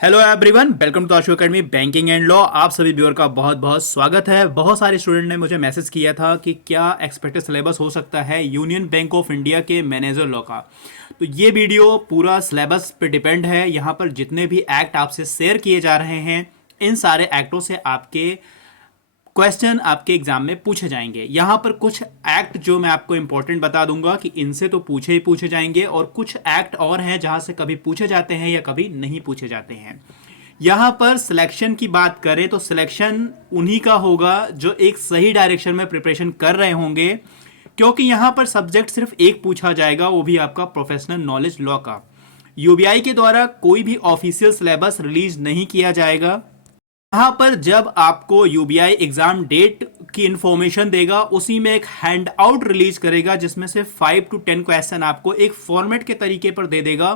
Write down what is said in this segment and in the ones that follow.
Hello everyone, welcome to Ashu academy banking and law. आप सभी viewer का बहुत बहुत स्वागत है। बहुत सारे स्टूडेंट ने मुझे मैसेज किया था कि क्या एक्सपेक्टेड सिलेबस हो सकता है यूनियन बैंक ऑफ इंडिया के मैनेजर लॉ का। तो ये वीडियो पूरा सिलेबस पे डिपेंड है। यहाँ पर जितने भी एक्ट आपसे शेयर किए जा रहे हैं, इन सारे एक्टों से आपके क्वेश्चन आपके एग्जाम में पूछे जाएंगे। यहाँ पर कुछ एक्ट जो मैं आपको इंपॉर्टेंट बता दूंगा कि इनसे तो पूछे ही पूछे जाएंगे, और कुछ एक्ट और हैं जहाँ से कभी पूछे जाते हैं या कभी नहीं पूछे जाते हैं। यहाँ पर सिलेक्शन की बात करें तो सिलेक्शन उन्हीं का होगा जो एक सही डायरेक्शन में प्रिपरेशन कर रहे होंगे, क्योंकि यहाँ पर सब्जेक्ट सिर्फ एक पूछा जाएगा, वो भी आपका प्रोफेशनल नॉलेज लॉ का। यूबीआई के द्वारा कोई भी ऑफिशियल सिलेबस रिलीज नहीं किया जाएगा। यहाँ पर जब आपको यूबीआई एग्जाम डेट की इंफॉर्मेशन देगा, उसी में एक हैंड आउट रिलीज करेगा जिसमें से 5 to 10 क्वेश्चन आपको एक फॉर्मेट के तरीके पर दे देगा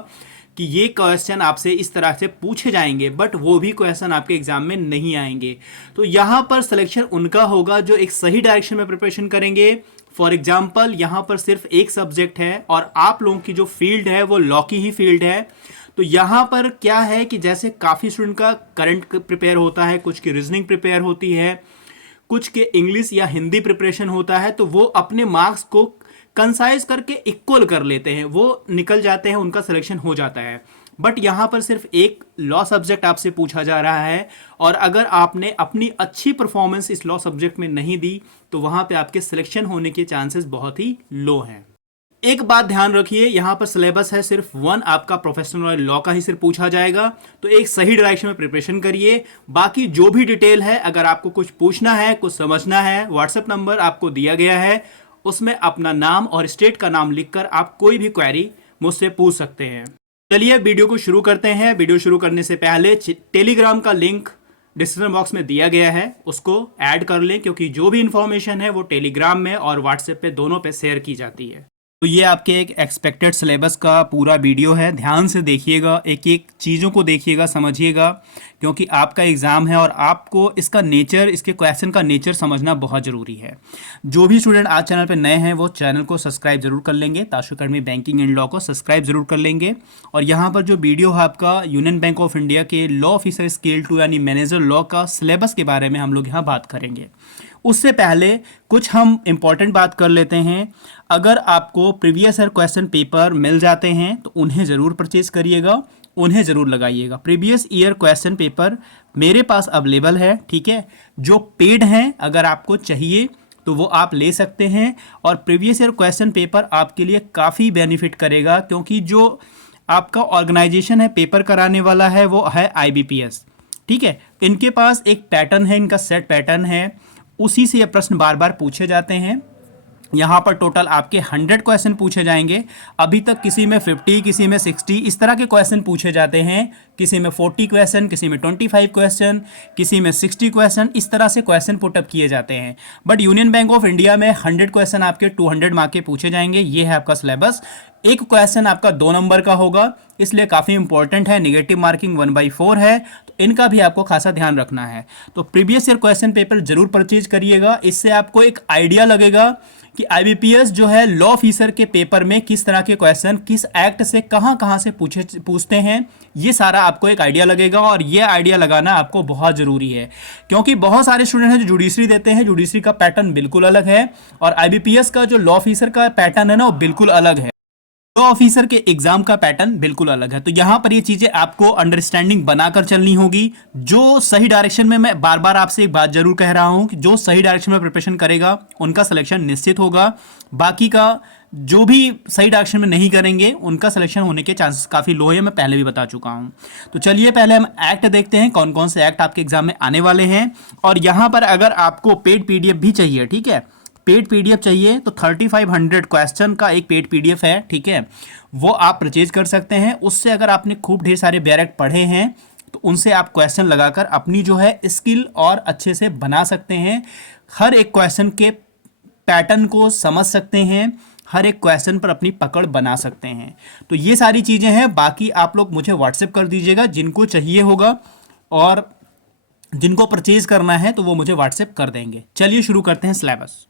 कि ये क्वेश्चन आपसे इस तरह से पूछे जाएंगे, बट वो भी क्वेश्चन आपके एग्जाम में नहीं आएंगे। तो यहाँ पर सिलेक्शन उनका होगा जो एक सही डायरेक्शन में प्रिपरेशन करेंगे। फॉर एग्जाम्पल, यहाँ पर सिर्फ एक सब्जेक्ट है और आप लोगों की जो फील्ड है वो लॉ की ही फील्ड है। तो यहाँ पर क्या है कि जैसे काफ़ी स्टूडेंट का करंट प्रिपेयर होता है, कुछ की रीजनिंग प्रिपेयर होती है, कुछ के इंग्लिश या हिंदी प्रिपरेशन होता है, तो वो अपने मार्क्स को कंसाइज करके इक्वल कर लेते हैं, वो निकल जाते हैं, उनका सिलेक्शन हो जाता है। बट यहाँ पर सिर्फ एक लॉ सब्जेक्ट आपसे पूछा जा रहा है, और अगर आपने अपनी अच्छी परफॉर्मेंस इस लॉ सब्जेक्ट में नहीं दी तो वहाँ पे आपके सिलेक्शन होने के चांसेस बहुत ही लो हैं। एक बात ध्यान रखिए, यहाँ पर सिलेबस है सिर्फ वन, आपका प्रोफेशनल लॉ का ही सिर्फ पूछा जाएगा। तो एक सही डायरेक्शन में प्रिपरेशन करिए। बाकी जो भी डिटेल है, अगर आपको कुछ पूछना है, कुछ समझना है, व्हाट्सएप नंबर आपको दिया गया है, उसमें अपना नाम और स्टेट का नाम लिखकर आप कोई भी क्वेरी मुझसे पूछ सकते हैं। चलिए वीडियो को शुरू करते हैं। वीडियो शुरू करने से पहले टेलीग्राम का लिंक डिस्क्रिप्शन बॉक्स में दिया गया है, उसको ऐड कर लें, क्योंकि जो भी इंफॉर्मेशन है वो टेलीग्राम में और व्हाट्सएप पे दोनों पे शेयर की जाती है। तो ये आपके एक एक्सपेक्टेड सिलेबस का पूरा वीडियो है। ध्यान से देखिएगा, एक एक चीज़ों को देखिएगा, समझिएगा, क्योंकि आपका एग्ज़ाम है और आपको इसका नेचर, इसके क्वेश्चन का नेचर समझना बहुत ज़रूरी है। जो भी स्टूडेंट आज चैनल पे नए हैं वो चैनल को सब्सक्राइब जरूर कर लेंगे, आशु अकेडमी बैंकिंग एंड लॉ को सब्सक्राइब जरूर कर लेंगे। और यहाँ पर जो वीडियो है आपका यूनियन बैंक ऑफ इंडिया के लॉ ऑफिसर स्केल 2 यानी मैनेजर लॉ का सिलेबस के बारे में हम लोग यहाँ बात करेंगे। उससे पहले कुछ हम इंपॉर्टेंट बात कर लेते हैं। अगर आपको प्रीवियस ईयर क्वेश्चन पेपर मिल जाते हैं तो उन्हें ज़रूर परचेज करिएगा, उन्हें ज़रूर लगाइएगा। प्रीवियस ईयर क्वेश्चन पेपर मेरे पास अवेलेबल है, ठीक है। जो पेड हैं, अगर आपको चाहिए तो वो आप ले सकते हैं। और प्रीवियस ईयर क्वेश्चन पेपर आपके लिए काफ़ी बेनिफिट करेगा, क्योंकि जो आपका ऑर्गेनाइजेशन है पेपर कराने वाला है वो है IBPS, ठीक है। इनके पास एक पैटर्न है, इनका सेट पैटर्न है, उसी से ये प्रश्न बार बार पूछे जाते हैं। यहाँ पर टोटल आपके 100 क्वेश्चन पूछे जाएंगे। अभी तक किसी में 50, किसी में 60 इस तरह के क्वेश्चन पूछे जाते हैं। किसी में 40 क्वेश्चन, किसी में 25 क्वेश्चन, किसी में 60 क्वेश्चन, इस तरह से क्वेश्चन पुटअप किए जाते हैं। But union bank of India में 100 क्वेश्चन आपके 200 मार्क के पूछे जाएंगे। ये है आपका सिलेबस। एक क्वेश्चन आपका 2 नंबर का होगा, इसलिए काफ़ी इंपॉर्टेंट है। नेगेटिव मार्किंग 1/4 है, तो इनका भी आपको खासा ध्यान रखना है। तो प्रीवियस ईयर क्वेश्चन पेपर जरूर परचेज करिएगा। इससे आपको एक आइडिया लगेगा कि IBPS जो है लॉ ऑफिसर के पेपर में किस तरह के क्वेश्चन किस एक्ट से कहां से पूछते हैं। ये सारा आपको एक आइडिया लगेगा, और ये आइडिया लगाना आपको बहुत ज़रूरी है, क्योंकि बहुत सारे स्टूडेंट हैं जो जुडिशरी देते हैं। जुडिशरी का पैटर्न बिल्कुल अलग है, और IBPS का जो लॉ ऑफिसर का पैटर्न है ना, वो बिल्कुल अलग है। लॉ ऑफिसर के एग्जाम का पैटर्न बिल्कुल अलग है। तो यहां पर ये चीजें आपको अंडरस्टैंडिंग बनाकर चलनी होगी। जो सही डायरेक्शन में, मैं बार बार आपसे एक बात जरूर कह रहा हूं कि जो सही डायरेक्शन में प्रिपरेशन करेगा उनका सिलेक्शन निश्चित होगा। बाकी का जो भी सही डायरेक्शन में नहीं करेंगे उनका सिलेक्शन होने के चांसेस काफ़ी लो है, मैं पहले भी बता चुका हूं। तो चलिए पहले हम एक्ट देखते हैं, कौन कौन से एक्ट आपके एग्जाम में आने वाले हैं। और यहां पर अगर आपको पेड PDF भी चाहिए, ठीक है, पेड PDF चाहिए तो 3500 क्वेश्चन का एक पेड PDF है, ठीक है, वो आप परचेज कर सकते हैं। उससे अगर आपने खूब ढेर सारे बैरेक्ट पढ़े हैं तो उनसे आप क्वेश्चन लगाकर अपनी जो है स्किल और अच्छे से बना सकते हैं। हर एक क्वेश्चन के पैटर्न को समझ सकते हैं, हर एक क्वेश्चन पर अपनी पकड़ बना सकते हैं। तो ये सारी चीज़ें हैं। बाकी आप लोग मुझे व्हाट्सएप कर दीजिएगा जिनको चाहिए होगा, और जिनको परचेज करना है तो वो मुझे व्हाट्सएप कर देंगे। चलिए शुरू करते हैं सिलेबस।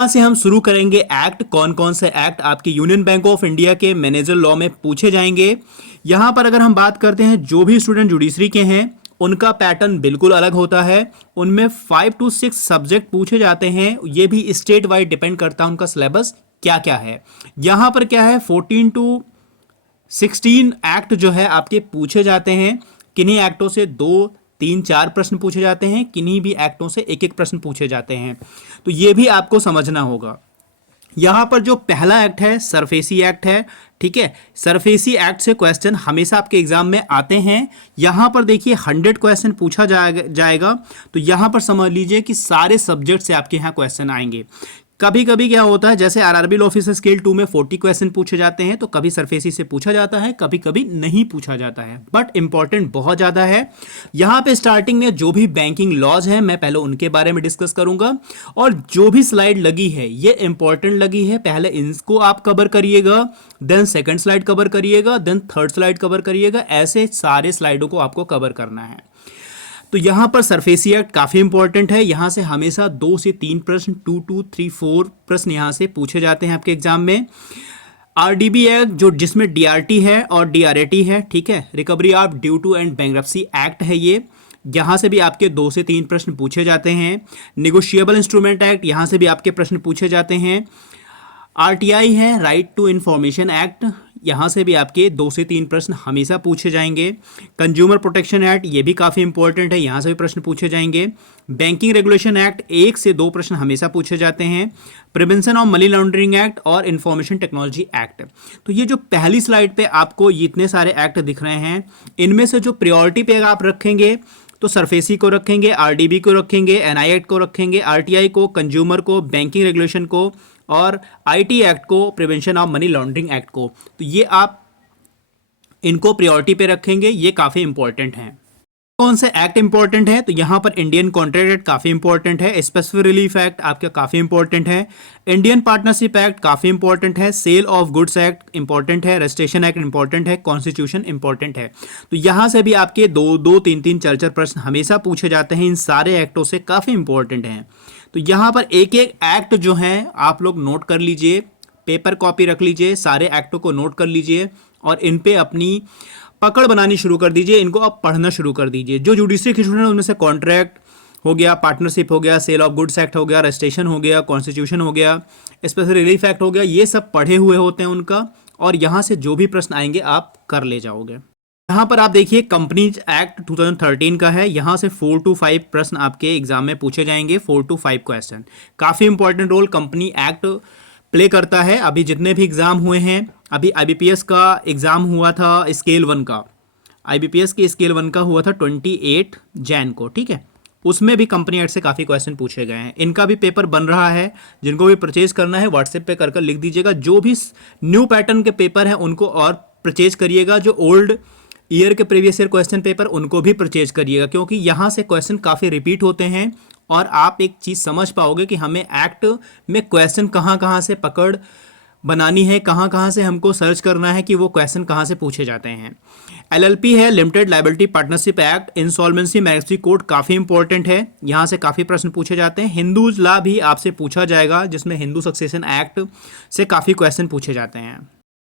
यहाँ से हम शुरू करेंगे एक्ट। कौन कौन से एक्ट आपके यूनियन बैंक ऑफ इंडिया के मैनेजर लॉ में पूछे जाएंगे। यहाँ पर अगर हम बात करते हैं, जो भी स्टूडेंट जुडिशरी के हैं उनका पैटर्न बिल्कुल अलग होता है। उनमें 5 to 6 सब्जेक्ट पूछे जाते हैं। ये भी स्टेट वाइड डिपेंड करता है उनका सिलेबस क्या क्या है। यहाँ पर क्या है, 14 to 16 एक्ट जो है आपके पूछे जाते हैं। किन्हीं एक्टों से 2, 3, 4 प्रश्न पूछे जाते हैं, किन्हीं भी एक्टों से एक एक प्रश्न पूछे जाते हैं। तो ये भी आपको समझना होगा। यहां पर जो पहला एक्ट है सरफेसी एक्ट है, ठीक है। सरफेसी एक्ट से क्वेश्चन हमेशा आपके एग्जाम में आते हैं। यहां पर देखिए 100 क्वेश्चन पूछा जाएगा। तो यहां पर समझ लीजिए कि सारे सब्जेक्ट से आपके यहां क्वेश्चन आएंगे। कभी कभी क्या होता है, जैसे आरआरबी लॉ ऑफिसर स्केल 2 में 40 क्वेश्चन पूछे जाते हैं, तो कभी सरफेसी से पूछा जाता है, कभी कभी नहीं पूछा जाता है, बट इंपॉर्टेंट बहुत ज़्यादा है। यहाँ पे स्टार्टिंग में जो भी बैंकिंग लॉज हैं मैं पहले उनके बारे में डिस्कस करूंगा, और जो भी स्लाइड लगी है ये इंपॉर्टेंट लगी है, पहले इनको आप कवर करिएगा, देन सेकेंड स्लाइड कवर करिएगा, देन थर्ड स्लाइड कवर करिएगा। ऐसे सारे स्लाइडों को आपको कवर करना है। तो यहां पर सरफेसी एक्ट काफी इंपॉर्टेंट है। यहां से हमेशा 2 से 3 प्रश्न, 2 to 3, 4 प्रश्न यहां से पूछे जाते हैं आपके एग्जाम में। आरडीबी एक्ट जो जिसमें डीआरटी है और डीआरएटी है, ठीक है, recovery of due to and bankruptcy act है ये। यहां से भी आपके 2 से 3 प्रश्न पूछे जाते हैं। निगोशिएबल इंस्ट्रूमेंट एक्ट, यहां से भी आपके प्रश्न पूछे जाते हैं। आरटीआई है, राइट टू इंफॉर्मेशन एक्ट, यहाँ से भी आपके 2 से 3 प्रश्न हमेशा पूछे जाएंगे। कंज्यूमर प्रोटेक्शन एक्ट, ये भी काफ़ी इंपॉर्टेंट है, यहाँ से भी प्रश्न पूछे जाएंगे। बैंकिंग रेगुलेशन एक्ट, 1 से 2 प्रश्न हमेशा पूछे जाते हैं। Prevention of money laundering act और इंफॉर्मेशन टेक्नोलॉजी एक्ट। तो ये जो पहली स्लाइड पे आपको ये इतने सारे एक्ट दिख रहे हैं, इनमें से जो प्रायोरिटी पे आप रखेंगे तो सरफेसी को रखेंगे, आरडीबी को रखेंगे, एनआई एक्ट को रखेंगे, आरटीआई को, कंज्यूमर को, बैंकिंग रेगुलेशन को, और आईटी एक्ट को, prevention of money laundering act को। तो ये आप इनको प्रायोरिटी पे रखेंगे, ये काफ़ी इंपॉर्टेंट हैं। कौन से एक्ट इंपॉर्टेंट है, तो यहाँ पर इंडियन कॉन्ट्रैक्ट एक्ट काफ़ी इंपॉर्टेंट है। स्पेसिफिक रिलीफ एक्ट आपका काफ़ी इंपॉर्टेंट है। इंडियन पार्टनरशिप एक्ट काफ़ी इंपॉर्टेंट है। Sale of goods act important है। रजिस्ट्रेशन एक्ट इंपॉर्टेंट है। कॉन्स्टिट्यूशन इंपॉर्टेंट है। तो यहाँ से भी आपके 2, 3, 4 प्रश्न हमेशा पूछे जाते हैं। इन सारे एक्टों से काफ़ी इंपॉर्टेंट हैं। तो यहाँ पर एक एक एक्ट जो है आप लोग नोट कर लीजिए, पेपर कॉपी रख लीजिए, सारे एक्टों को नोट कर लीजिए और इन पे अपनी पकड़ बनानी शुरू कर दीजिए। इनको आप पढ़ना शुरू कर दीजिए। जो जुडिशरी के स्टूडेंट हैं उनमें से कॉन्ट्रैक्ट हो गया, पार्टनरशिप हो गया, सेल ऑफ गुड्स एक्ट हो गया, रजिस्ट्रेशन हो गया, कॉन्स्टिट्यूशन हो गया, स्पेशल रिलीफ एक्ट हो गया, ये सब पढ़े हुए होते हैं उनका, और यहाँ से जो भी प्रश्न आएंगे आप कर ले जाओगे। यहाँ पर आप देखिए कंपनीज एक्ट 2013 का है। यहाँ से 4 to 5 प्रश्न आपके एग्जाम में पूछे जाएंगे। 4 to 5 क्वेश्चन, काफ़ी important role company act play करता है। अभी जितने भी एग्जाम हुए हैं, अभी आईबीपीएस का एग्जाम हुआ था स्केल 1 का, आईबीपीएस के स्केल 1 का हुआ था 28 जैन को, ठीक है। उसमें भी कंपनी एक्ट से काफ़ी क्वेश्चन पूछे गए हैं। इनका भी पेपर बन रहा है, जिनको भी परचेज करना है व्हाट्सएप पे कर लिख दीजिएगा। जो भी न्यू पैटर्न के पेपर हैं उनको और परचेज करिएगा। जो ओल्ड ईयर के प्रीवियस ईयर क्वेश्चन पेपर उनको भी परचेज करिएगा, क्योंकि यहाँ से क्वेश्चन काफ़ी रिपीट होते हैं और आप एक चीज़ समझ पाओगे कि हमें एक्ट में क्वेश्चन कहाँ कहाँ से पकड़ बनानी है, कहाँ कहाँ से हमको सर्च करना है कि वो क्वेश्चन कहाँ से पूछे जाते हैं। एलएलपी है, limited liability partnership act, insolvency management code काफ़ी इंपॉर्टेंट है, यहाँ से काफ़ी प्रश्न पूछे जाते हैं। हिंदूज लॉ भी आपसे पूछा जाएगा, जिसमें हिंदू सक्सेशन एक्ट से काफ़ी क्वेश्चन पूछे जाते हैं।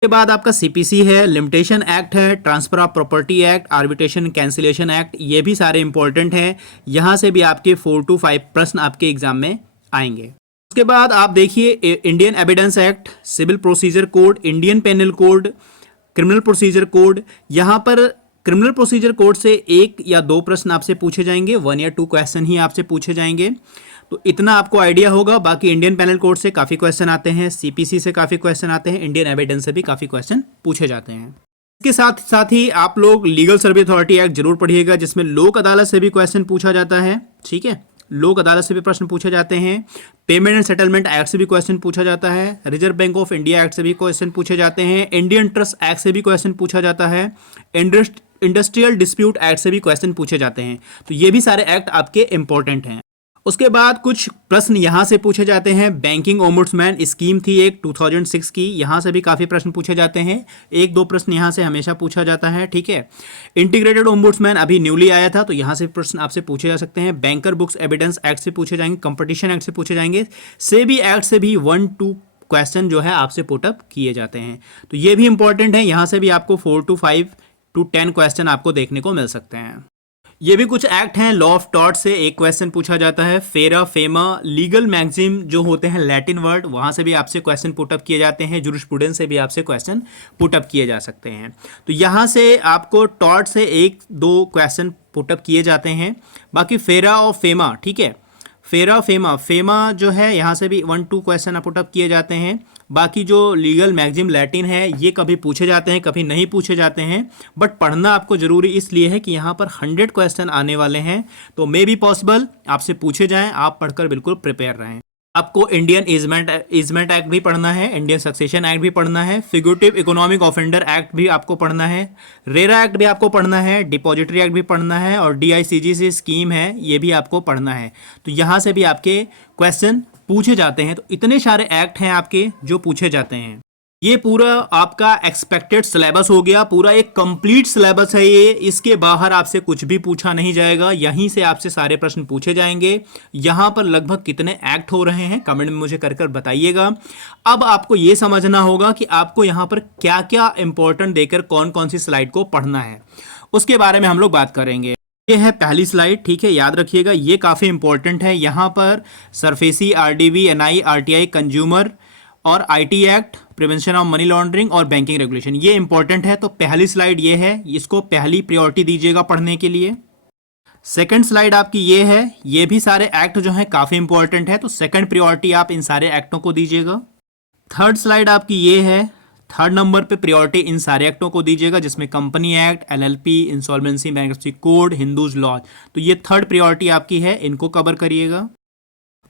उसके बाद आपका सीपीसी है, लिमिटेशन एक्ट है, transfer of property act, arbitration cancellation act, ये भी सारे इंपॉर्टेंट हैं। यहाँ से भी आपके 4 to 5 प्रश्न आपके एग्जाम में आएंगे। उसके बाद आप देखिए Indian evidence act, civil procedure code, Indian penal code, criminal procedure code. यहाँ पर क्रिमिनल प्रोसीजर कोड से 1 या 2 प्रश्न आपसे पूछे जाएंगे, 1 या 2 क्वेश्चन ही आपसे पूछे जाएंगे। तो इतना आपको आइडिया होगा। बाकी इंडियन पेनल कोड से काफ़ी क्वेश्चन आते हैं, सीपीसी से काफ़ी क्वेश्चन आते हैं, इंडियन एविडेंस से भी काफ़ी क्वेश्चन पूछे जाते हैं। इसके साथ साथ ही आप लोग लीगल सर्विस अथॉरिटी एक्ट जरूर पढ़िएगा, जिसमें लोक अदालत से भी क्वेश्चन पूछा जाता है, ठीक है। लोक अदालत से भी प्रश्न पूछे जाते हैं। पेमेंट एंड सेटलमेंट एक्ट से भी क्वेश्चन पूछा जाता है। Reserve bank of India act से भी क्वेश्चन पूछे जाते हैं। इंडियन ट्रस्ट एक्ट से भी क्वेश्चन पूछा जाता है। इंडस्ट्रियल डिस्प्यूट एक्ट से भी क्वेश्चन पूछे जाते हैं। तो ये भी सारे एक्ट आपके इंपॉर्टेंट हैं। उसके बाद कुछ प्रश्न यहाँ से पूछे जाते हैं। बैंकिंग ओम्बुड्समैन स्कीम थी एक 2006 की, यहाँ से भी काफ़ी प्रश्न पूछे जाते हैं। एक दो प्रश्न यहाँ से हमेशा पूछा जाता है, ठीक है। इंटीग्रेटेड ओम्बुड्समैन अभी न्यूली आया था, तो यहाँ से प्रश्न आपसे पूछे जा सकते हैं। बैंकर बुक्स एविडेंस एक्ट से पूछे जाएंगे, कंपटीशन एक्ट से पूछे जाएंगे, सेबी एक्ट से भी 1-2 क्वेश्चन जो है आपसे पुटअप किए जाते हैं। तो ये भी इंपॉर्टेंट है, यहाँ से भी आपको 4 to 5 to 10 क्वेश्चन आपको देखने को मिल सकते हैं। ये भी कुछ एक्ट हैं। लॉ ऑफ टॉर्ट से एक क्वेश्चन पूछा जाता है। फेरा, फेमा, लीगल मैगजिम जो होते हैं लैटिन वर्ड, वहाँ से भी आपसे क्वेश्चन पुटअप किए जाते हैं। जुरिस्प्रूडेंस से भी आपसे क्वेश्चन पुटअप किए जा सकते हैं। तो यहाँ से आपको टॉर्ट से 1-2 क्वेश्चन पुटअप किए जाते हैं। बाकी फेरा और फेमा, ठीक है, फेरा, फेमा जो है यहाँ से भी 1-2 क्वेश्चन पुटअप किए जाते हैं। बाकी जो लीगल मैगजिम लैटिन है ये कभी पूछे जाते हैं, कभी नहीं पूछे जाते हैं, बट पढ़ना आपको ज़रूरी इसलिए है कि यहाँ पर 100 क्वेश्चन आने वाले हैं, तो मे बी पॉसिबल आपसे पूछे जाएं, आप पढ़कर बिल्कुल प्रिपेयर रहें। आपको इंडियन ईजमेंट एक्ट भी पढ़ना है, इंडियन सक्सेशन एक्ट भी पढ़ना है, फिगरेटिव इकोनॉमिक ऑफेंडर एक्ट भी आपको पढ़ना है, रेरा एक्ट भी आपको पढ़ना है, डिपॉजिटरी एक्ट भी पढ़ना है, और DICGC स्कीम है ये भी आपको पढ़ना है। तो यहाँ से भी आपके क्वेश्चन पूछे जाते हैं। तो इतने सारे एक्ट हैं आपके जो पूछे जाते हैं। ये पूरा आपका एक्सपेक्टेड सिलेबस हो गया, पूरा एक कंप्लीट सिलेबस है ये। इसके बाहर आपसे कुछ भी पूछा नहीं जाएगा, यहीं से आपसे सारे प्रश्न पूछे जाएंगे। यहाँ पर लगभग कितने एक्ट हो रहे हैं कमेंट में मुझे कर बताइएगा। अब आपको ये समझना होगा कि आपको यहाँ पर क्या क्या इंपॉर्टेंट देकर कौन कौन सी स्लाइड को पढ़ना है, उसके बारे में हम लोग बात करेंगे। ये है पहली स्लाइड, ठीक है, याद रखिएगा ये काफ़ी इंपॉर्टेंट है। यहाँ पर SARFAESI, RDB, NI, RTI, consumer और IT act, prevention of money laundering और बैंकिंग रेगुलेशन, ये इंपॉर्टेंट है। तो पहली स्लाइड ये है, इसको पहली प्रायोरिटी दीजिएगा पढ़ने के लिए। सेकंड स्लाइड आपकी ये है, ये भी सारे एक्ट जो हैं काफ़ी इंपॉर्टेंट है, तो सेकंड प्रायोरिटी आप इन सारे एक्टों को दीजिएगा। थर्ड स्लाइड आपकी ये है, थर्ड नंबर पे प्रायोरिटी इन सारे एक्टों को दीजिएगा, जिसमें company act, LLP, insolvency bankruptcy code, Hindus law, तो ये थर्ड प्रायोरिटी आपकी है, इनको कवर करिएगा।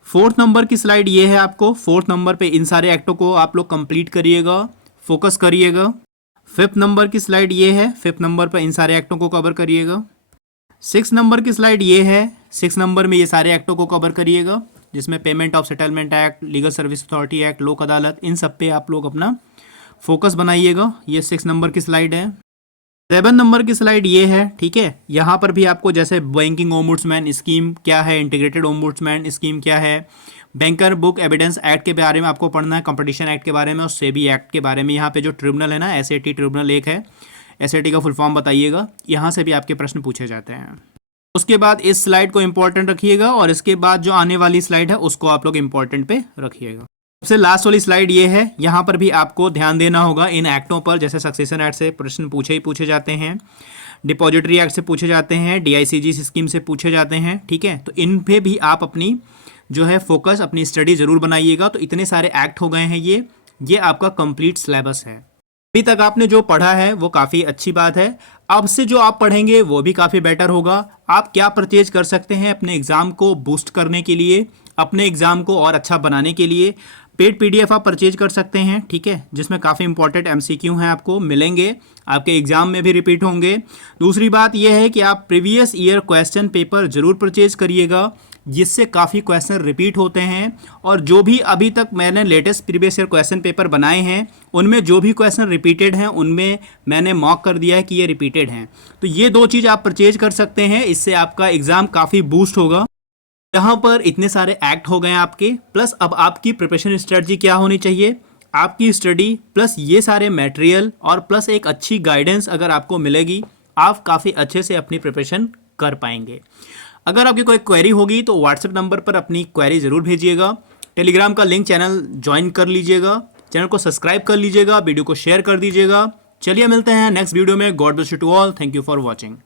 फोर्थ नंबर की स्लाइड ये है, आपको फोर्थ नंबर पे इन सारे एक्टों को आप लोग कंप्लीट करिएगा, फोकस करिएगा। फिफ्थ नंबर की स्लाइड ये है, फिफ्थ नंबर पे इन सारे एक्टों को कवर करिएगा। सिक्स नंबर की स्लाइड ये है, सिक्स नंबर में ये सारे एक्टों को कवर करिएगा, जिसमें payment of settlement act, legal service authority act, लोक अदालत, इन सब पे आप लोग अपना फोकस बनाइएगा। ये 6 नंबर की स्लाइड है। 7 नंबर की स्लाइड ये है, ठीक है, यहाँ पर भी आपको जैसे बैंकिंग ओम्बुड्समैन स्कीम क्या है, इंटीग्रेटेड ओम्बुड्समैन स्कीम क्या है, बैंकर बुक एविडेंस एक्ट के बारे में आपको पढ़ना है, कंपटीशन एक्ट के बारे में और सेबी एक्ट के बारे में। यहाँ पे जो ट्रिब्यूनल है ना, SAT ट्रिब्यूनल एक है, SAT का फुल फॉर्म बताइएगा, यहाँ से भी आपके प्रश्न पूछे जाते हैं। उसके बाद इस स्लाइड को इंपॉर्टेंट रखिएगा और इसके बाद जो आने वाली स्लाइड है उसको आप लोग इंपॉर्टेंट पे रखिएगा। सबसे लास्ट वाली स्लाइड ये है, यहाँ पर भी आपको ध्यान देना होगा इन एक्टों पर। जैसे सक्सेशन एक्ट से प्रश्न पूछे जाते हैं, डिपॉजिटरी एक्ट से पूछे जाते हैं, DICGC स्कीम से पूछे जाते हैं, ठीक है। तो इन पे भी आप अपनी जो है फोकस, अपनी स्टडी जरूर बनाइएगा। तो इतने सारे एक्ट हो गए हैं, ये आपका कंप्लीट सिलेबस है। अभी तक आपने जो पढ़ा है वो काफ़ी अच्छी बात है। अब से जो आप पढ़ेंगे वो भी काफ़ी बेटर होगा। आप क्या परचेज कर सकते हैं अपने एग्ज़ाम को बूस्ट करने के लिए, अपने एग्ज़ाम को और अच्छा बनाने के लिए? पेड PDF आप परचेज कर सकते हैं, ठीक है, जिसमें काफ़ी इंपॉर्टेंट MCQ हैं आपको मिलेंगे, आपके एग्जाम में भी रिपीट होंगे। दूसरी बात यह है कि आप प्रीवियस ईयर क्वेश्चन पेपर जरूर परचेज करिएगा, जिससे काफ़ी क्वेश्चन रिपीट होते हैं। और जो भी अभी तक मैंने latest previous year question paper बनाए हैं, उनमें जो भी क्वेश्चन रिपीटेड हैं उनमें मैंने मॉक कर दिया है कि ये रिपीटेड हैं। तो ये 2 चीज़ आप परचेज कर सकते हैं, इससे आपका एग्ज़ाम काफ़ी बूस्ट होगा। यहाँ पर इतने सारे एक्ट हो गए हैं आपके, प्लस अब आपकी प्रिपरेशन स्ट्रेटजी क्या होनी चाहिए, आपकी स्टडी प्लस ये सारे मटेरियल और प्लस एक अच्छी गाइडेंस अगर आपको मिलेगी, आप काफ़ी अच्छे से अपनी प्रिपरेशन कर पाएंगे। अगर आपकी कोई क्वेरी होगी तो व्हाट्सएप नंबर पर अपनी क्वेरी ज़रूर भेजिएगा। टेलीग्राम का लिंक चैनल ज्वाइन कर लीजिएगा, चैनल को सब्सक्राइब कर लीजिएगा, वीडियो को शेयर कर दीजिएगा। चलिए मिलते हैं नेक्स्ट वीडियो में। God bless you to all, thank you for watching.